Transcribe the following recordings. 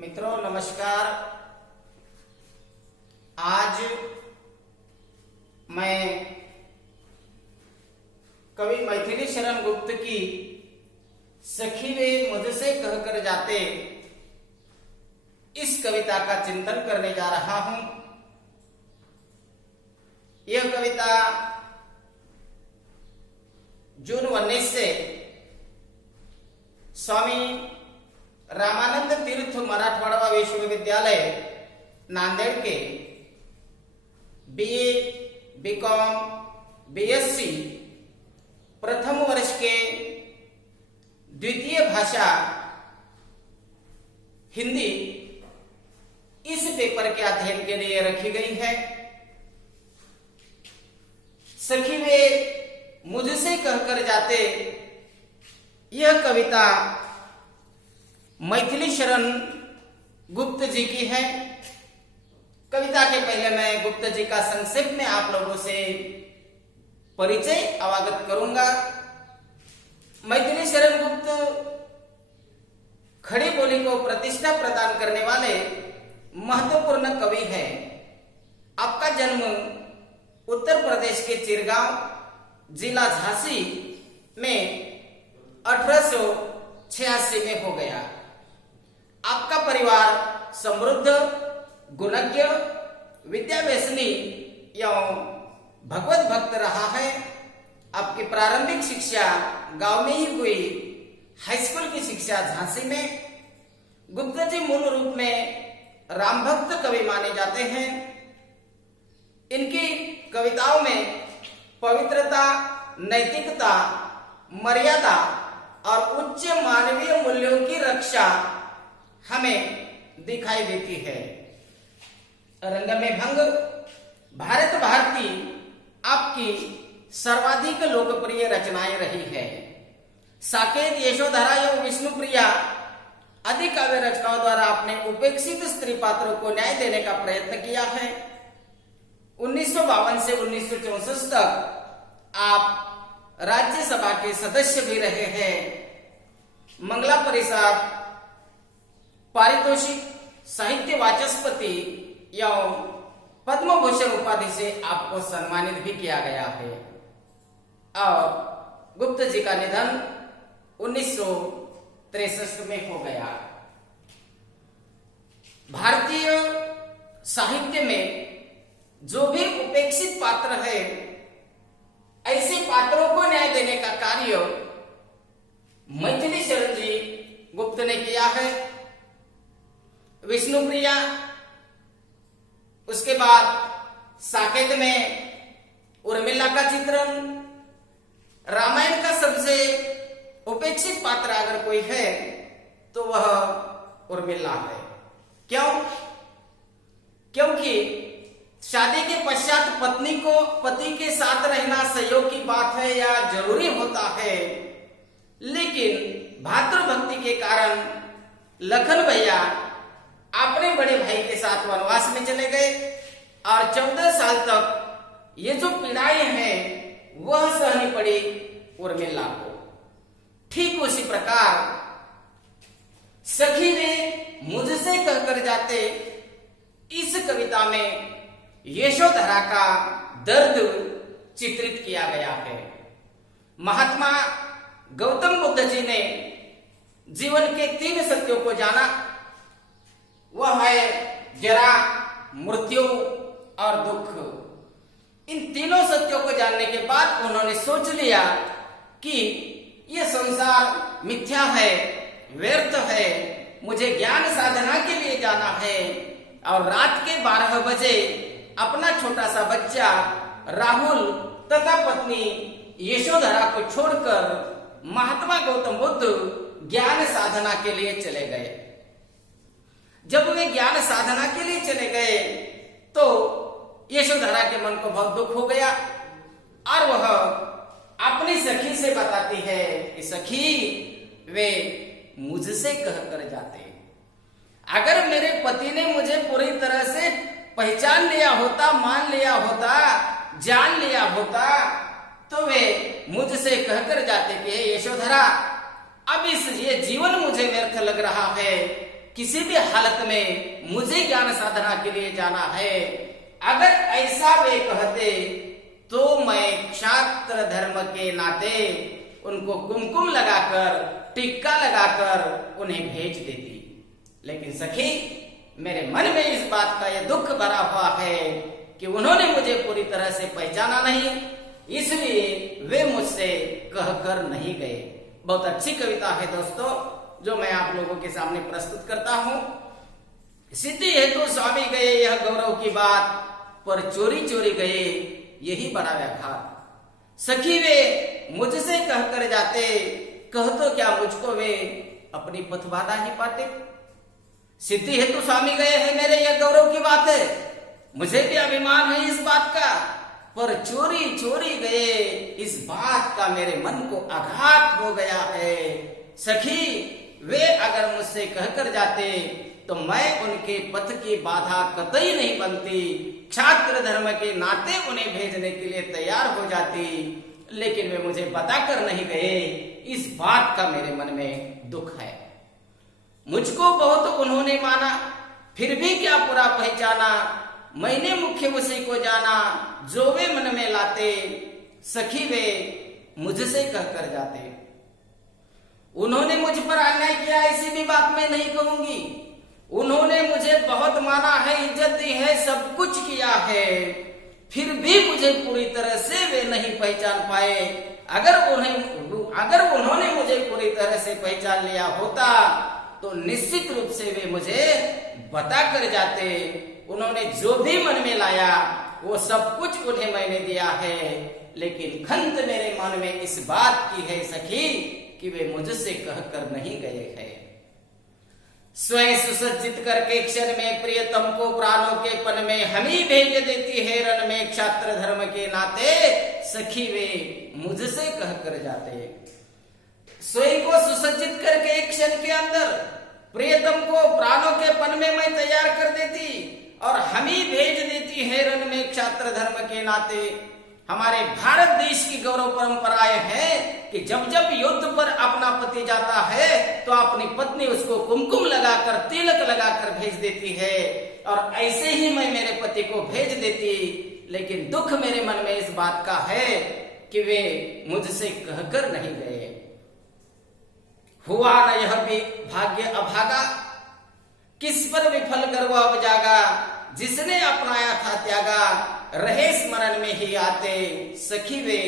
मित्रों नमस्कार। आज मैं कवि मैथिली शरण गुप्त की सखी वे मुझसे कहकर जाते इस कविता का चिंतन करने जा रहा हूं। यह कविता जून 19 से स्वामी रामानंद तीर्थ मराठवाड़ा विश्वविद्यालय नांदेड़ के बीए, बीकॉम, बीएससी प्रथम वर्ष के द्वितीय भाषा हिंदी इस पेपर के अध्ययन के लिए रखी गई है। सखी वे मुझसे कहकर जाते यह कविता मैथिली शरण गुप्त जी की है। कविता के पहले मैं गुप्त जी का संक्षेप में आप लोगों से परिचय अवगत करूंगा। मैथिली शरण गुप्त खड़ी बोली को प्रतिष्ठा प्रदान करने वाले महत्वपूर्ण कवि हैं। आपका जन्म उत्तर प्रदेश के चिरगांव जिला झांसी में 1886 में हो गया। आपका परिवार समृद्ध, गुणज्ञ, विद्याव्यसनी एवं भगवत भक्त रहा है। आपकी प्रारंभिक शिक्षा गांव में ही हुई। हाईस्कूल की शिक्षा झांसी में। गुप्त जी मूल रूप में राम भक्त कवि माने जाते हैं। इनकी कविताओं में पवित्रता, नैतिकता, मर्यादा और उच्च मानवीय मूल्यों की रक्षा हमें दिखाई देती है। रंग में भंग, भारत भारती आपकी सर्वाधिक लोकप्रिय रचनाएं रही है। साकेत, यशोधरा एवं विष्णुप्रिया आदि काव्य रचनाओं द्वारा आपने उपेक्षित स्त्री पात्रों को न्याय देने का प्रयत्न किया है। 1952 से 1964 तक आप राज्यसभा के सदस्य भी रहे हैं। मंगला परिषद पारितोषिक, साहित्य वाचस्पति एवं पद्म भूषण उपाधि से आपको सम्मानित भी किया गया है। और गुप्त जी का निधन 1963 में हो गया। भारतीय साहित्य में जो भी उपेक्षित पात्र है, ऐसे पात्रों को न्याय देने का कार्य मैथिली शरण जी गुप्त ने किया है। विष्णुप्रिया, उसके बाद साकेत में उर्मिला का चित्रण। रामायण का सबसे उपेक्षित पात्र अगर कोई है तो वह उर्मिला है। क्यों? क्योंकि शादी के पश्चात पत्नी को पति के साथ रहना सहयोग की बात है या जरूरी होता है, लेकिन भातृभक्ति के कारण लखन भैया अपने बड़े भाई के साथ वनवास में चले गए और 14 साल तक ये जो पीड़ाएं हैं वह सहनी पड़ी उर्मिला को। ठीक उसी प्रकार सखी वे मुझसे कहकर जाते इस कविता में यशोधरा का दर्द चित्रित किया गया है। महात्मा गौतम बुद्ध जी ने जीवन के 3 सत्यों को जाना। वह है जरा, मृत्यु और दुख। इन तीनों सत्यों को जानने के बाद उन्होंने सोच लिया कि यह संसार मिथ्या है, व्यर्थ है, मुझे ज्ञान साधना के लिए जाना है। और रात के 12 बजे अपना छोटा सा बच्चा राहुल तथा पत्नी यशोधरा को छोड़कर महात्मा गौतम बुद्ध ज्ञान साधना के लिए चले गए। जब वे ज्ञान साधना के लिए चले गए तो यशोधरा के मन को बहुत दुख हो गया और वह अपनी सखी से बताती है कि सखी वे मुझसे कहकर जाते, अगर मेरे पति ने मुझे पूरी तरह से पहचान लिया होता, मान लिया होता, जान लिया होता तो वे मुझसे कहकर जाते कि यशोधरा अब इस ये जीवन मुझे व्यर्थ लग रहा है किसी भी हालत में मुझे ज्ञान साधना के लिए जाना है, अगर ऐसा वे कहते तो मैं क्षात्र धर्म के नाते उनको कुमकुम लगाकर, टिक्का लगाकर उन्हें भेज देती। लेकिन सखी, मेरे मन में इस बात का यह दुख भरा हुआ है कि उन्होंने मुझे पूरी तरह से पहचाना नहीं, इसलिए वे मुझसे कहकर नहीं गए। बहुत अच्छी कविता है दोस्तों, जो मैं आप लोगों के सामने प्रस्तुत करता हूं। सिद्धि हेतु स्वामी गए यह गौरव की बात, पर चोरी चोरी गए यही बड़ा व्याघात। सखी वे मुझसे कहकर जाते, कह तो क्या मुझको वे अपनी पथ बाधा ही पाते। सिद्धि हेतु स्वामी गए हैं मेरे यह गौरव की बात है, मुझे भी अभिमान है इस बात का, पर चोरी चोरी गए इस बात का मेरे मन को आघात हो गया है। सखी वे अगर मुझसे कहकर जाते तो मैं उनके पथ की बाधा कतई नहीं बनती, छात्र धर्म के नाते उन्हें भेजने के लिए तैयार हो जाती, लेकिन वे मुझे बताकर नहीं गए, इस बात का मेरे मन में दुख है। मुझको बहुत उन्होंने माना, फिर भी क्या पूरा पहचाना, मैंने मुख्य उसी को जाना जो वे मन में लाते। सखी वे मुझसे कहकर जाते, उन्होंने मुझ पर अन्याय किया ऐसी भी बात मैं नहीं कहूंगी, उन्होंने मुझे बहुत माना है, इज्जत दी है, सब कुछ किया है, फिर भी मुझे पूरी तरह से वे नहीं पहचान पाए। अगर उन्होंने मुझे पूरी तरह से पहचान लिया होता तो निश्चित रूप से वे मुझे बता कर जाते। उन्होंने जो भी मन में लाया वो सब कुछ उन्हें मैंने दिया है, लेकिन खंत मेरे मन में इस बात की है सखी कि वे मुझसे कहकर नहीं गए हैं। स्वयं सुसज्जित करके क्षण में प्रियतम को प्राणों के पन में हम ही भेज देती है रण में, क्षात्र धर्म के नाते सखी वे मुझसे कहकर जाते। स्वयं को सुसज्जित करके एक क्षण के अंदर प्रियतम को प्राणों के पन में मैं तैयार कर देती और हम ही भेज देती है रण में, क्षात्र धर्म के नाते। हमारे भारत देश की गौरव परंपराएं हैं कि जब जब युद्ध पर अपना पति जाता है तो अपनी पत्नी उसको कुमकुम लगाकर, तिलक लगाकर भेज देती है, और ऐसे ही मैं मेरे पति को भेज देती। लेकिन दुख मेरे मन में इस बात का है कि वे मुझसे कहकर नहीं गए। हुआ न यह भी भाग्य अभागा, किस पर विफल गर्व अब जागा, जिसने अपनाया था त्यागा, रहे स्मरण में ही आते, सखी वे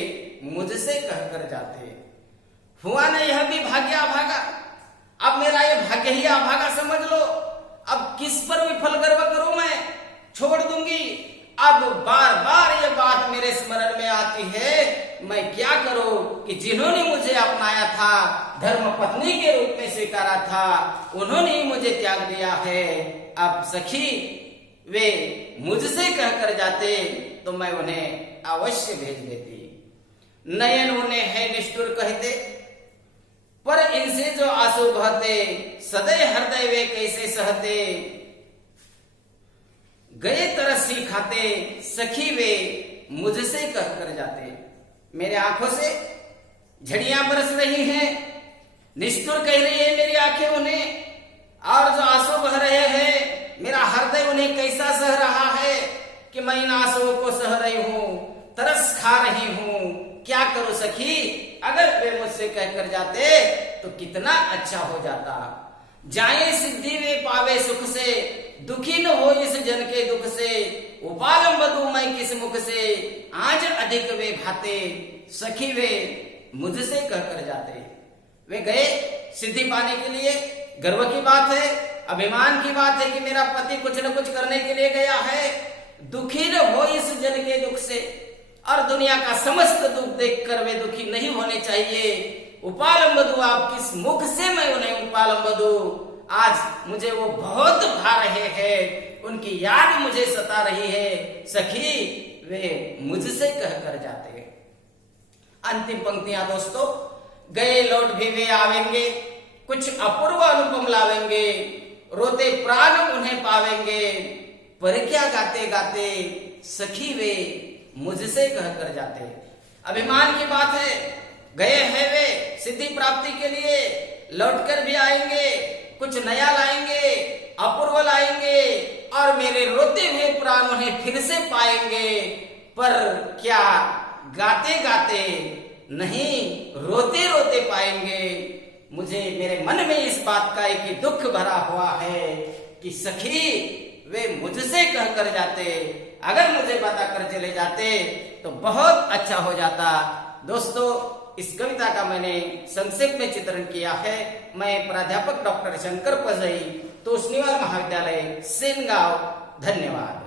मुझसे कहकर जाते। हुआ न यह भी भाग्य अभागा, अब मेरा ये भाग्य ही अभागा समझ लो। अब किस पर विफल गर्व करूं मैं, छोड़ दूंगी। अब बार बार ये बात मेरे स्मरण में आती है, मैं क्या करूं कि जिन्होंने मुझे अपनाया था, धर्म पत्नी के रूप में स्वीकारा था, उन्होंने ही मुझे त्याग दिया है। अब सखी वे मुझसे कहकर जाते तो मैं उन्हें अवश्य भेज देती। नयन उन्हें है निष्ठुर कहते, पर इनसे जो आंसू बहते, सदैव हृदय वे कैसे सहते, गए तरसी खाते, सखी वे मुझसे कहकर जाते। मेरे आंखों से झड़ियां बरस रही हैं, निष्ठुर कह रही है मेरी आंखें उन्हें, और जो आंसू बह रहे हैं मेरा हृदय उन्हें कैसा सह रहा है कि मैं इन आंसुओं को सह रही हूं, तरस खा रही हूं। क्या करूं सखी, अगर वे मुझसे कहकर जाते तो कितना अच्छा हो जाता। जाए सिद्धि वे पावे सुख से, दुखी न हो इस जन के दुख से, उपालम बधू मैं किस मुख से, आज अधिक वे भाते, सखी वे मुझसे कहकर जाते। वे गए सिद्धि पाने के लिए, गर्व की बात है, अभिमान की बात है कि मेरा पति कुछ न कुछ करने के लिए गया है। दुखी न हो इस जन के दुख से, और दुनिया का समस्त दुख देखकर वे दुखी नहीं होने चाहिए। उपालम बधू आप किस मुख से मैं उन्हें उपालम बधू, आज मुझे वो बहुत भा रहे हैं, उनकी याद मुझे सता रही है। सखी वे मुझसे कहकर जाते। अंतिम पंक्तियां दोस्तों, गए लौट भी वे आवेंगे, कुछ अपूर्व अनुपम लावेंगे, रोते प्राण उन्हें पावेंगे, पर क्या गाते गाते, सखी वे मुझसे कहकर जाते। अभिमान की बात है, गए हैं वे सिद्धि प्राप्ति के लिए, लौटकर भी आएंगे, कुछ नया लाएंगे, मेरे रोते हुए प्राण उन्हें फिर से पाएंगे, पर क्या गाते गाते नहीं, रोते रोते पाएंगे। मुझे मेरे मन में इस बात का एक दुख भरा हुआ है कि सखी वे मुझसे कहकर जाते, अगर मुझे बताकर चले जाते तो बहुत अच्छा हो जाता। दोस्तों, इस कविता का मैंने संक्षेप में चित्रण किया है। मैं प्राध्यापक डॉक्टर शंकर पजई, तोशनीवाल महाविद्यालय, सेनगांव। धन्यवाद।